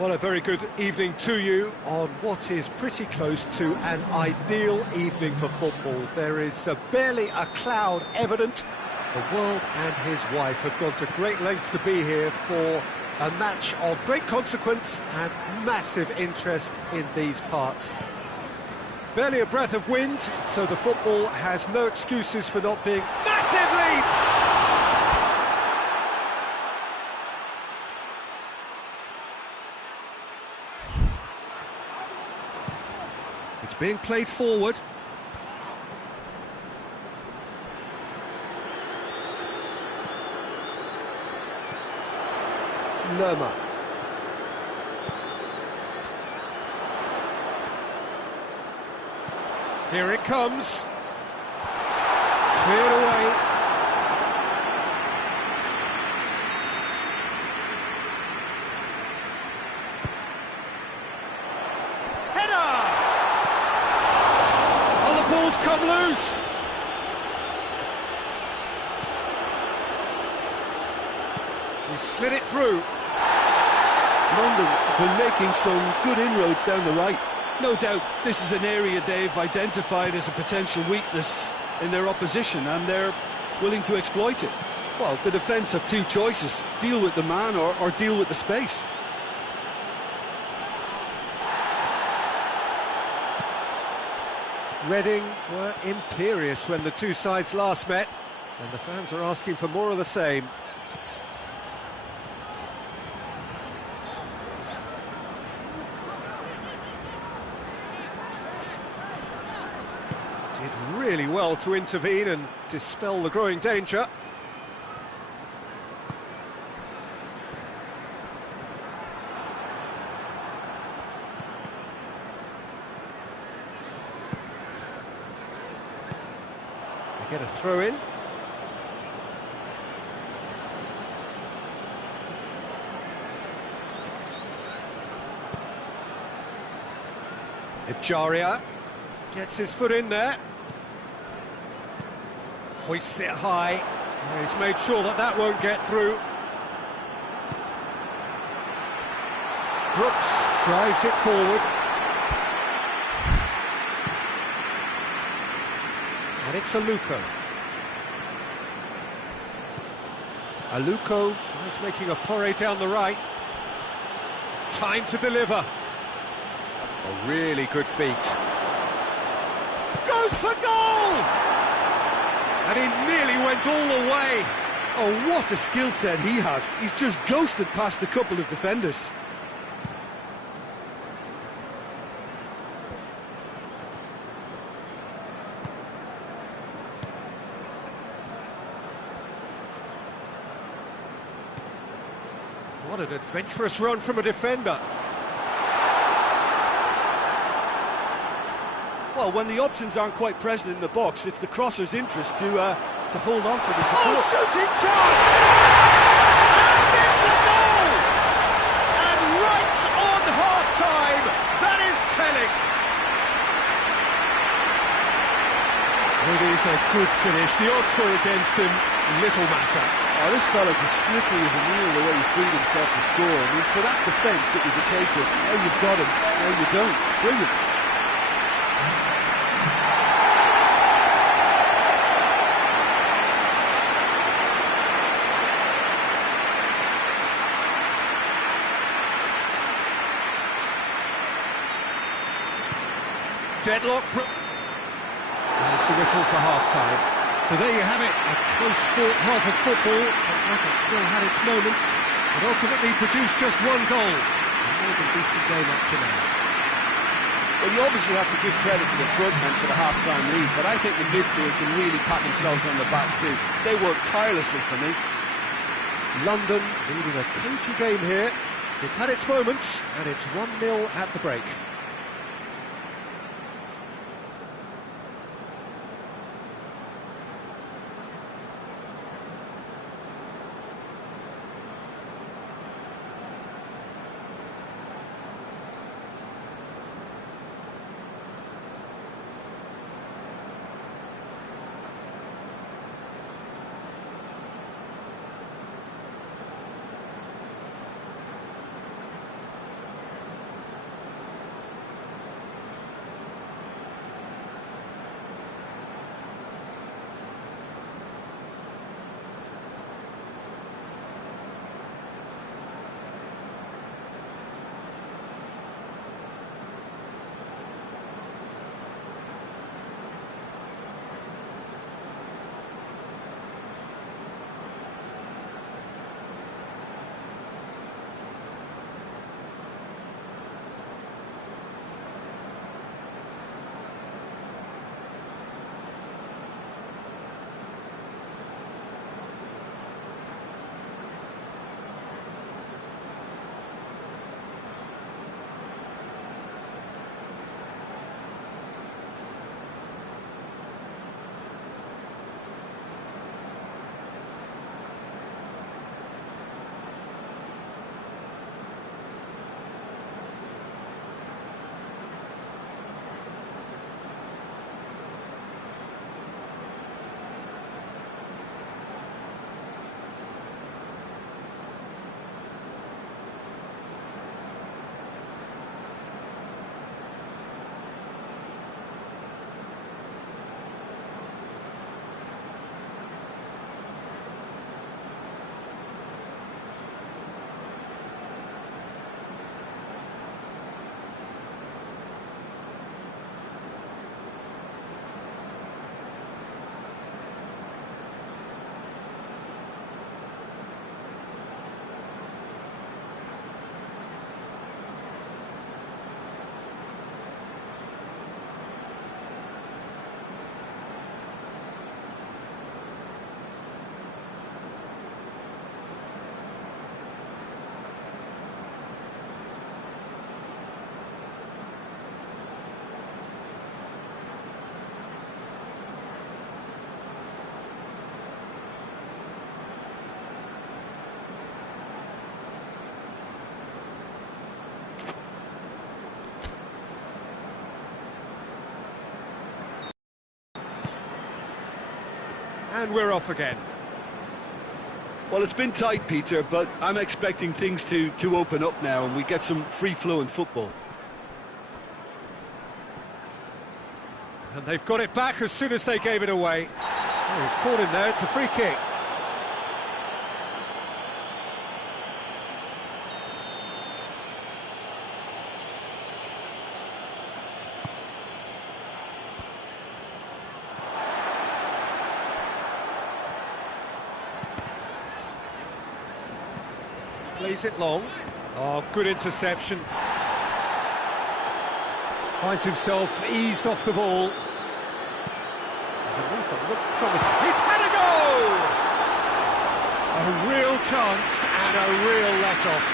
Well, a very good evening to you on what is pretty close to an ideal evening for football. There is barely a cloud evident. The world and his wife have gone to great lengths to be here for a match of great consequence and massive interest in these parts. Barely a breath of wind, so the football has no excuses for not being massive leap! It's being played forward. Lerma. Here it comes. Cleared away. Ball's come loose. He slid it through. London have been making some good inroads down the right. No doubt this is an area they've identified as a potential weakness in their opposition, and they're willing to exploit it. Well, the defence have two choices: deal with the man or deal with the space. Reading were imperious when the two sides last met, and the fans are asking for more of the same. Did really well to intervene and dispel the growing danger. Get a throw in. Ejaria gets his foot in there. Hoists it high. He's made sure that that won't get through. Brooks drives it forward. And it's Aluko. Aluko tries making a foray down the right. Time to deliver. A really good feat. Goes for goal! And he nearly went all the way. Oh, what a skill set he has. He's just ghosted past a couple of defenders. What an adventurous run from a defender. Well, when the options aren't quite present in the box, it's the crosser's interest to hold on for the support. Oh, shooting chance! And it's a goal! And right on half-time, that is telling. It is a good finish. The odds were against him, little matter. Oh, this fella's as slippery as a mule the way he freed himself to score. I mean, for that defence, it was a case of, now you've got him, now you don't. Brilliant. Deadlock. There's the whistle for half-time. So there you have it, a close sport half of football. It still had its moments, but ultimately produced just one goal. A more than decent game up to now. Well, you obviously have to give credit to the front men for the half-time lead, but I think the midfield can really pat themselves on the back too. They worked tirelessly for me. London leading a cagey game here. It's had its moments, and it's 1-0 at the break. And we're off again. Well, it's been tight, Peter, but I'm expecting things to open up now and we get some free-flowing football. And they've got it back as soon as they gave it away. Oh, he's caught him there, it's a free kick. Plays it long. Oh, good interception. Finds himself eased off the ball. There's a move that looked promising. He's had a goal! A real chance and a real let-off.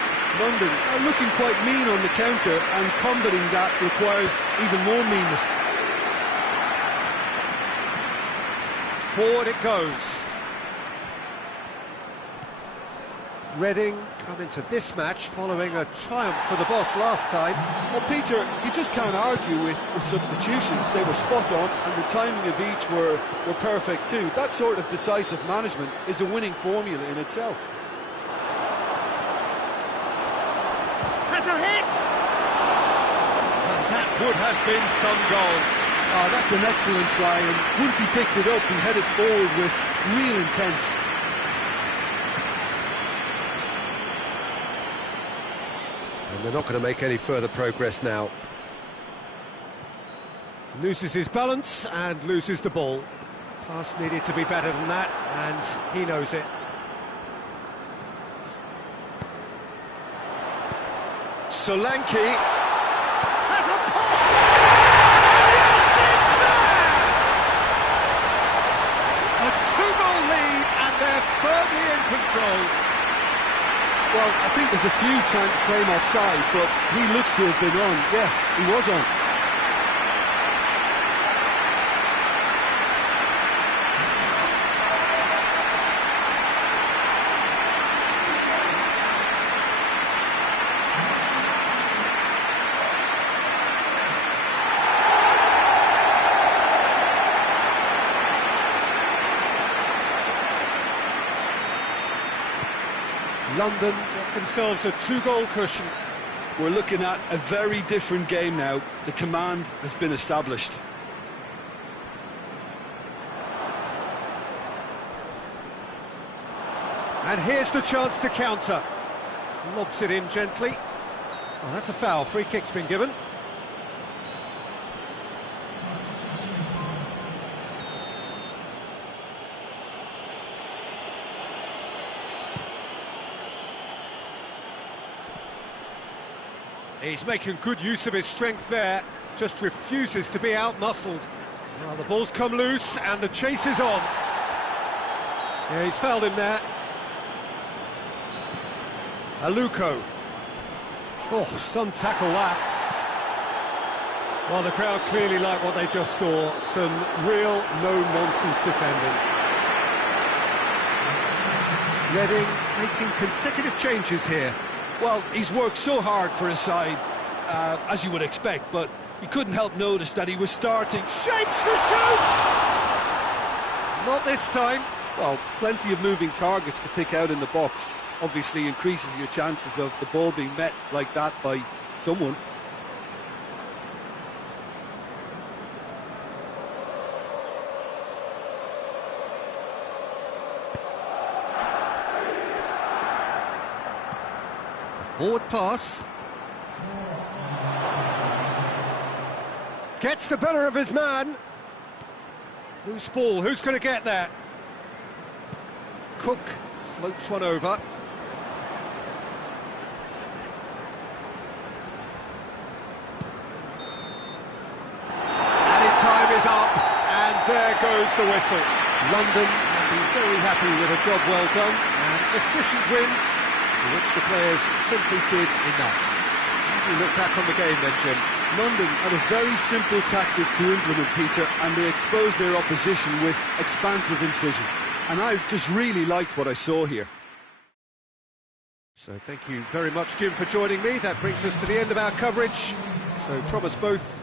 London are looking quite mean on the counter, and combating that requires even more meanness. Forward it goes. Reading come into this match following a triumph for the boss last time. Well, Peter, you just can't argue with the substitutions. They were spot on, and the timing of each were perfect too. That sort of decisive management is a winning formula in itself. Has a hit! And that would have been some goal. Oh, that's an excellent try, and once he picked it up, he headed forward with real intent. And they're not going to make any further progress now. Loses his balance and loses the ball. Pass needed to be better than that, and he knows it. Solanke has a pop! Yes, it's there! A two-goal lead, and they're firmly in control. Well, I think there's a few trying to claim offside, but he looks to have been on. Yeah, he was on. London get themselves a two-goal cushion. We're looking at a very different game now. The command has been established. And here's the chance to counter. Lobs it in gently. Oh, that's a foul. Free kick's been given. He's making good use of his strength there, just refuses to be out-muscled. Well, the ball's come loose and the chase is on. Yeah, he's fouled him there. Aluko. Oh, some tackle that. Well, the crowd clearly like what they just saw. Some real no-nonsense defending. Reading making consecutive changes here. Well, he's worked so hard for his side, as you would expect, but you couldn't help notice that he was starting. Shapes to shoot! Not this time. Well, plenty of moving targets to pick out in the box. Obviously increases your chances of the ball being met like that by someone. Forward pass. Gets the better of his man. Loose ball, who's going to get that? Cook floats one over. Added time is up, and there goes the whistle. London will be very happy with a job well done, an efficient win, for which the players simply did enough. How do you look back on the game then, Jim? London had a very simple tactic to implement, Peter, and they exposed their opposition with expansive incision. And I just really liked what I saw here. So thank you very much, Jim, for joining me. That brings us to the end of our coverage. So from us both,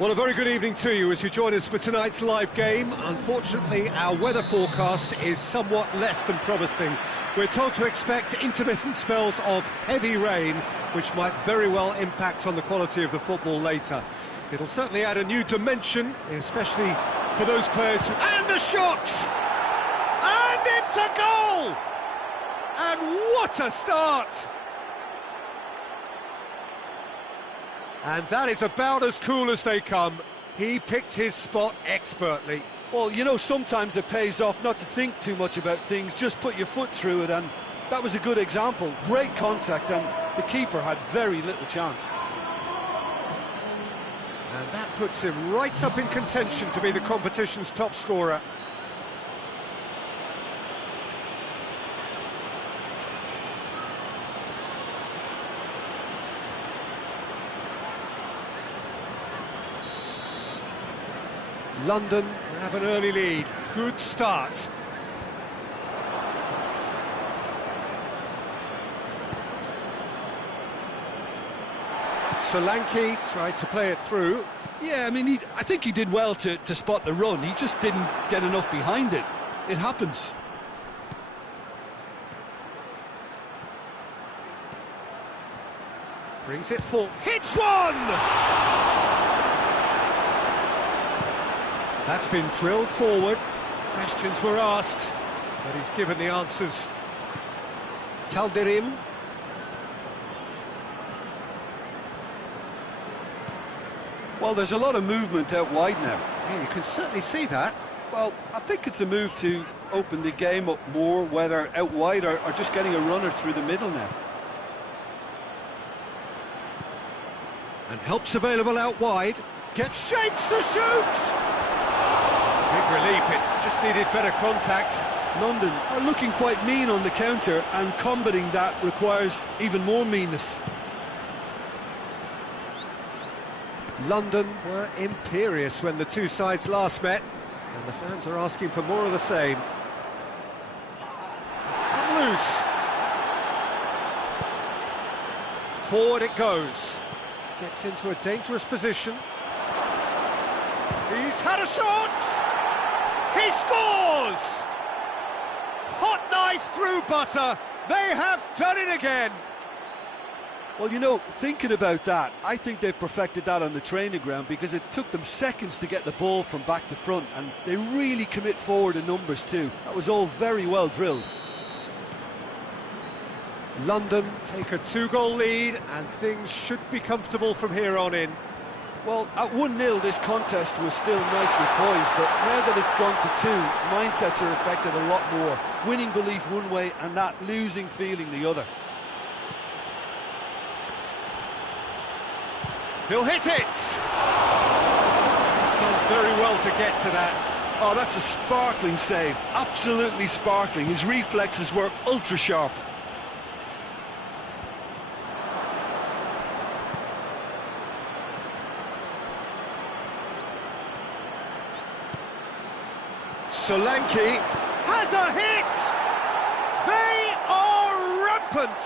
Well, a very good evening to you as you join us for tonight's live game. Unfortunately, our weather forecast is somewhat less than promising. We're told to expect intermittent spells of heavy rain, which might very well impact on the quality of the football later. It'll certainly add a new dimension, especially for those players who... And a shot! And it's a goal! And what a start! And that is about as cool as they come. He picked his spot expertly. Well, you know, sometimes it pays off not to think too much about things, just put your foot through it, and that was a good example. Great contact, and the keeper had very little chance. And that puts him right up in contention to be the competition's top scorer. London have an early lead. Good start. Solanke tried to play it through. Yeah, I mean, I think he did well to spot the run. He just didn't get enough behind it. It happens. Brings it full. Hits one! That's been drilled forward. Questions were asked, but he's given the answers. Calderim. Well, there's a lot of movement out wide now. Yeah, you can certainly see that. Well, I think it's a move to open the game up more, whether out wide or just getting a runner through the middle now. And help's available out wide. Gets shapes to shoot! Big relief, it just needed better contact. London are looking quite mean on the counter, and combating that requires even more meanness. London were imperious when the two sides last met, and the fans are asking for more of the same. It's come loose. Forward it goes. Gets into a dangerous position. He's had a shot! He scores! Hot knife through butter. They have done it again. Well, you know, thinking about that, I think they've perfected that on the training ground, because it took them seconds to get the ball from back to front, and they really commit forward in numbers too. That was all very well drilled. London take a 2-goal lead, and things should be comfortable from here on in. Well, at 1-0 this contest was still nicely poised, but now that it's gone to 2, mindsets are affected a lot more. Winning belief one way and that losing feeling the other. He'll hit it! He's done very well to get to that. Oh, that's a sparkling save, absolutely sparkling. His reflexes were ultra sharp. Solanke has a hit! They are rampant!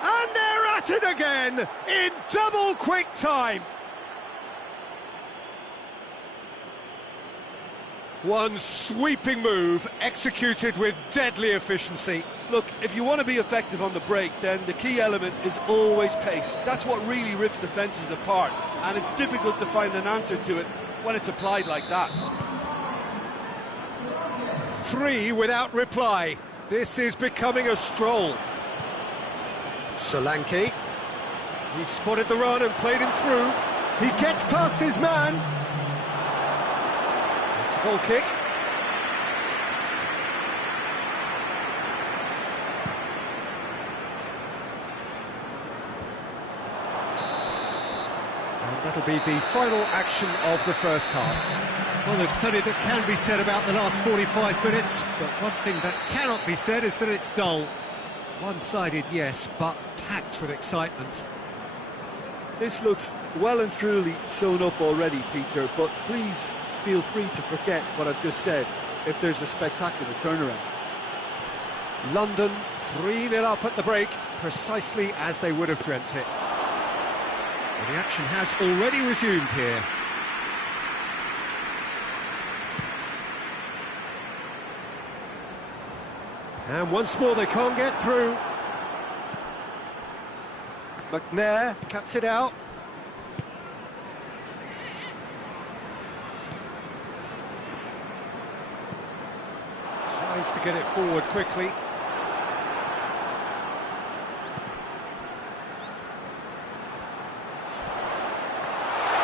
And they're at it again in double quick time! One sweeping move executed with deadly efficiency. Look, if you want to be effective on the break, then the key element is always pace. That's what really rips defences apart, and it's difficult to find an answer to it when it's applied like that. 3 without reply. This is becoming a stroll. Solanke. He spotted the run and played him through. He gets past his man. It's a goal kick. And that'll be the final action of the first half. Well, there's plenty that can be said about the last 45 minutes, but one thing that cannot be said is that it's dull. One-sided, yes, but packed with excitement. This looks well and truly sewn up already, Peter, but please feel free to forget what I've just said if there's a spectacular turnaround. London 3-0 up at the break, precisely as they would have dreamt it. Well, the action has already resumed here. And once more they can't get through. McNair cuts it out. Tries to get it forward quickly.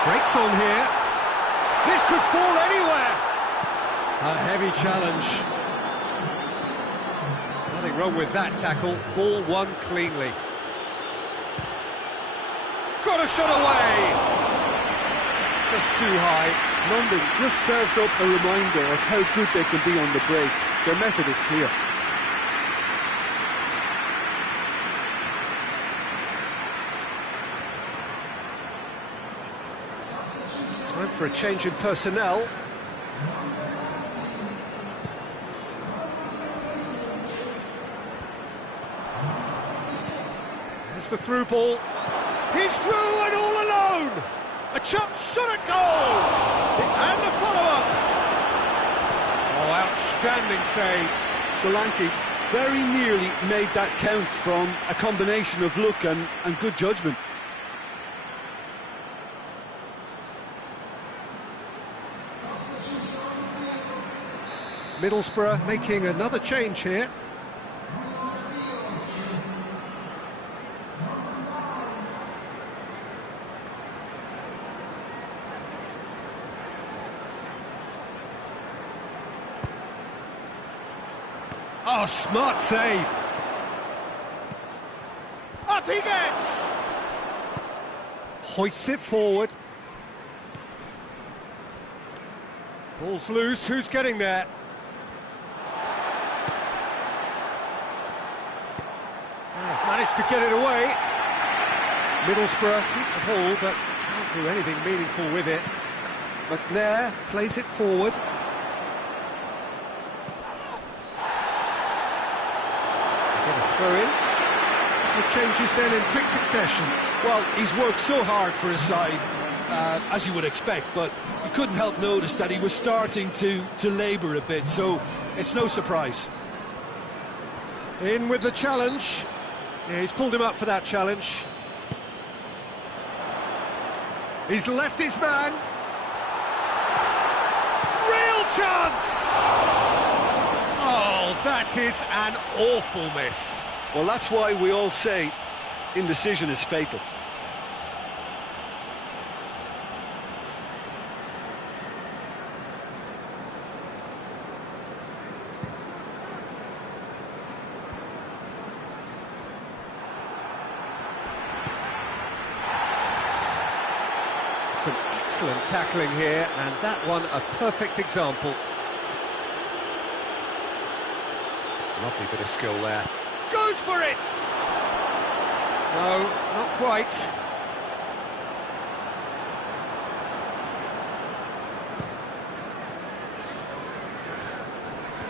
Breaks on here. This could fall anywhere. A heavy challenge. Nothing wrong with that tackle. Ball won cleanly. Got a shot away! Just too high. London just served up a reminder of how good they can be on the break. Their method is clear. Time for a change in personnel. There's the through ball. He's through and all alone! A chop shot at goal! And the follow-up! Oh, outstanding save. Solanke very nearly made that count from a combination of luck and good judgment. Middlesbrough making another change here. Oh, smart save. Up he gets! Hoists it forward. Ball's loose, who's getting there? Oh, managed to get it away. Middlesbrough keep the ball, but can't do anything meaningful with it. McNair plays it forward. Throw in. The changes then in quick succession. Well, he's worked so hard for his side, as you would expect, but you couldn't help notice that he was starting to labour a bit, so it's no surprise. In with the challenge. Yeah, he's pulled him up for that challenge. He's left his man. Real chance! Oh, that is an awful miss. Well, that's why we all say indecision is fatal. Some excellent tackling here, and that one a perfect example. Lovely bit of skill there. Goes for it! No, not quite.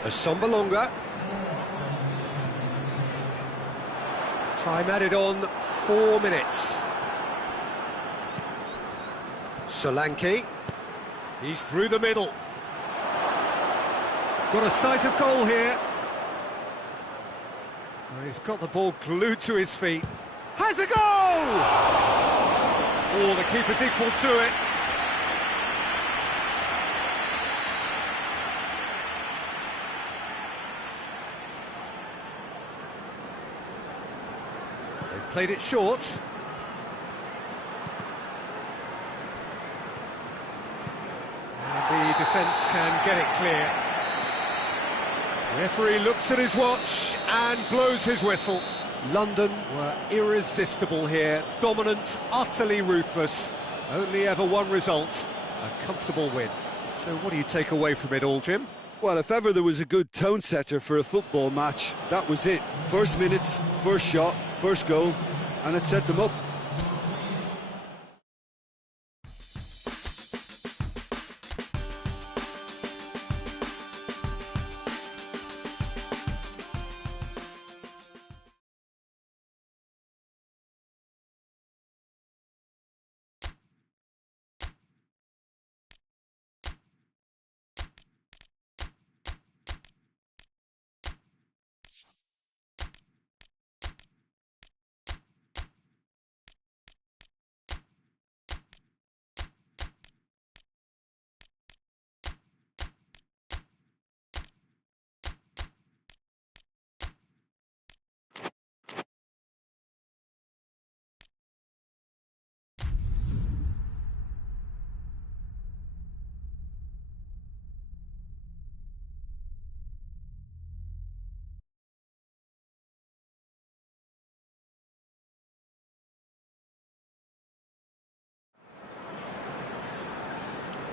A Somber longer. Time added on 4 minutes. Solanke. He's through the middle. Got a sight of goal here. He's got the ball glued to his feet. Has a goal! Oh, the keeper's equal to it. They've played it short. And the defence can get it clear. Referee looks at his watch and blows his whistle. London were irresistible here, dominant, utterly ruthless. Only ever one result, a comfortable win. So what do you take away from it all, Jim? Well, if ever there was a good tone setter for a football match, that was it. First minutes, first shot, first goal, and it set them up.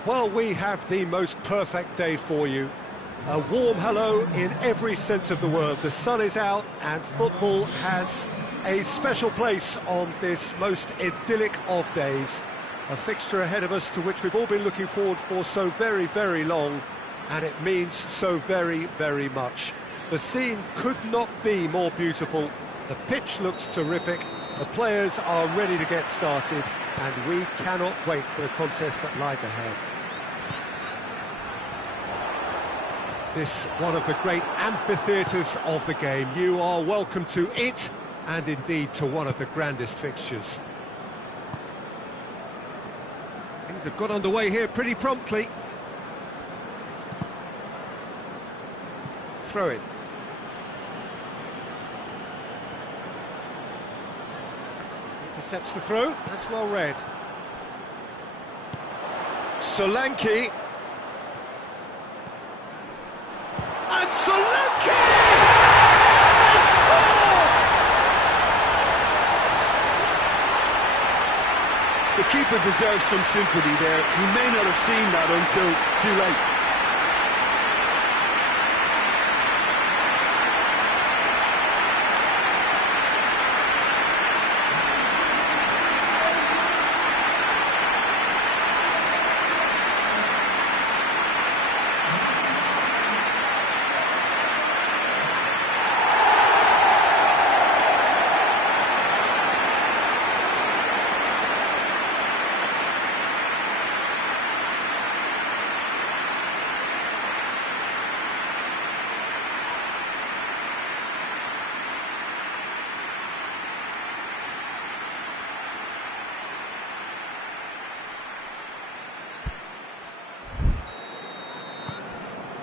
Well, we have the most perfect day for you. A warm hello in every sense of the word. The sun is out and football has a special place on this most idyllic of days. A fixture ahead of us to which we've all been looking forward for so very, very long, and it means so very, very much. The scene could not be more beautiful. The pitch looks terrific. The players are ready to get started, and we cannot wait for the contest that lies ahead. This one of the great amphitheatres of the game. You are welcome to it, and indeed to one of the grandest fixtures. Things have got underway here pretty promptly. Throw in. Intercepts the throw, that's well read. Solanke. And Solanke! They score! The keeper deserves some sympathy there. He may not have seen that until too late.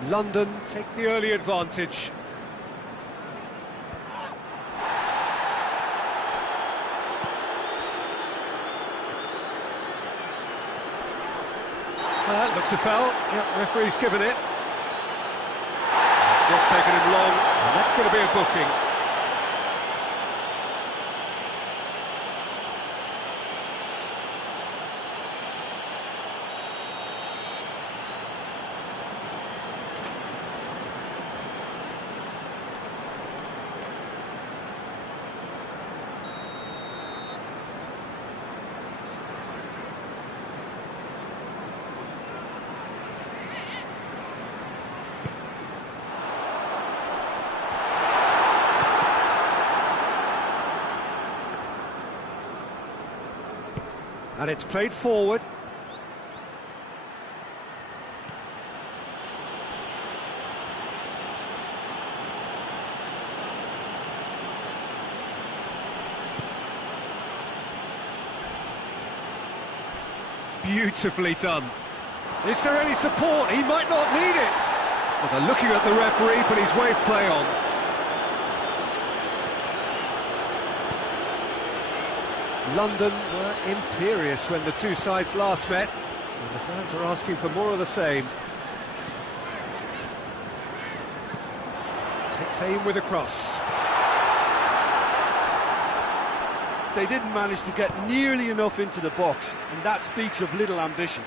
London take the early advantage. Well, that looks a foul. Yep, referee's given it. It's not taken him long, and that's going to be a booking. And it's played forward. Beautifully done. Is there any support? He might not need it. Well, they're looking at the referee, but he's waved play on. London were imperious when the two sides last met, and the fans are asking for more of the same. Takes aim with a cross. they didn't manage to get nearly enough into the box, and that speaks of little ambition.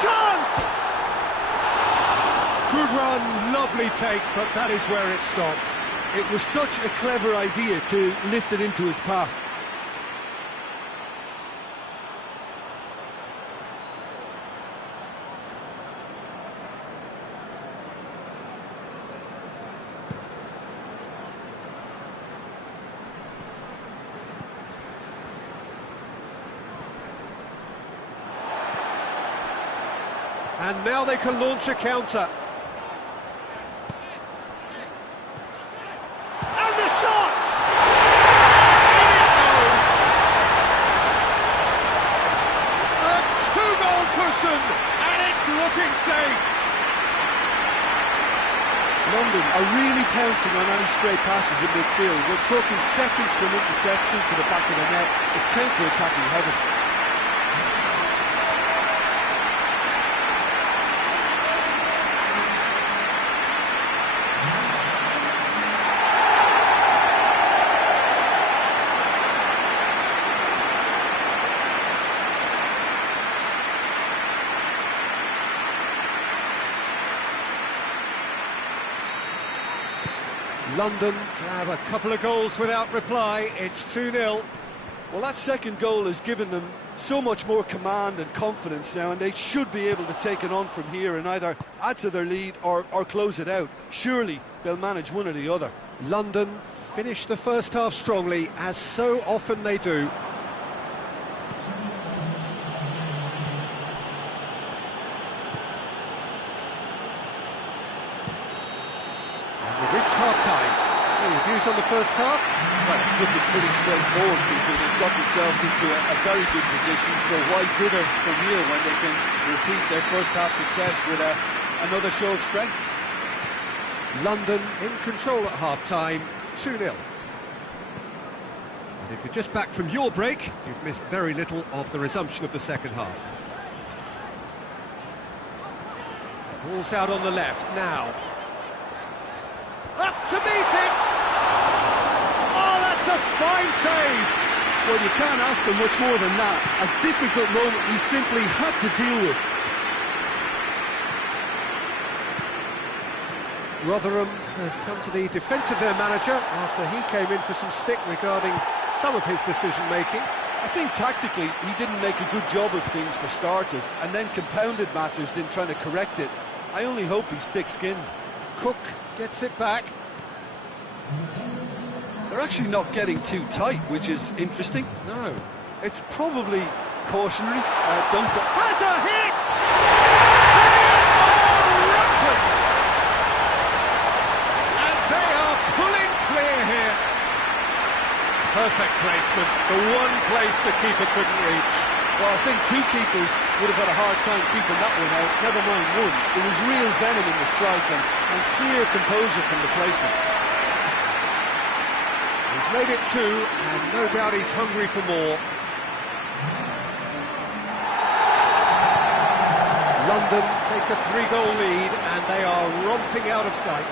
Chance! Good run, lovely take, but that is where it stopped. It was such a clever idea to lift it into his path. And now they can launch a counter. And the shot! In it goes! A two-goal cushion, and it's looking safe. London are really pouncing on any stray passes in midfield. We're talking seconds from interception to the back of the net. It's counter-attacking heaven. London grab a couple of goals without reply. It's 2-0. Well, that second goal has given them so much more command and confidence now, and they should be able to take it on from here and either add to their lead or close it out. Surely they'll manage one or the other. London finished the first half strongly, as so often they do. Reached half-time. So your views on the first half? Well, it's looking pretty straightforward, Peter. They've got themselves into a very good position, so why dither from here when they can repeat their first half success with another show of strength? London in control at half-time, 2-0. And if you're just back from your break, you've missed very little of the resumption of the second half. Ball's out on the left now. Up to meet it! Oh, that's a fine save! Well, you can't ask for much more than that. A difficult moment he simply had to deal with. Rotherham have come to the defence of their manager after he came in for some stick regarding some of his decision-making. I think tactically he didn't make a good job of things for starters, and then compounded matters in trying to correct it. I only hope he's thick-skinned. Cook gets it back. They're actually not getting too tight, which is interesting. No. It's probably cautionary. Has a hit! They are rampant! And they are pulling clear here. Perfect placement, the one place the keeper couldn't reach. Well, I think two keepers would have had a hard time keeping that one out, never mind one. There was real venom in the strike and clear composure from the placement. He's made it two, and no doubt he's hungry for more. London take a 3-goal lead, and they are romping out of sight.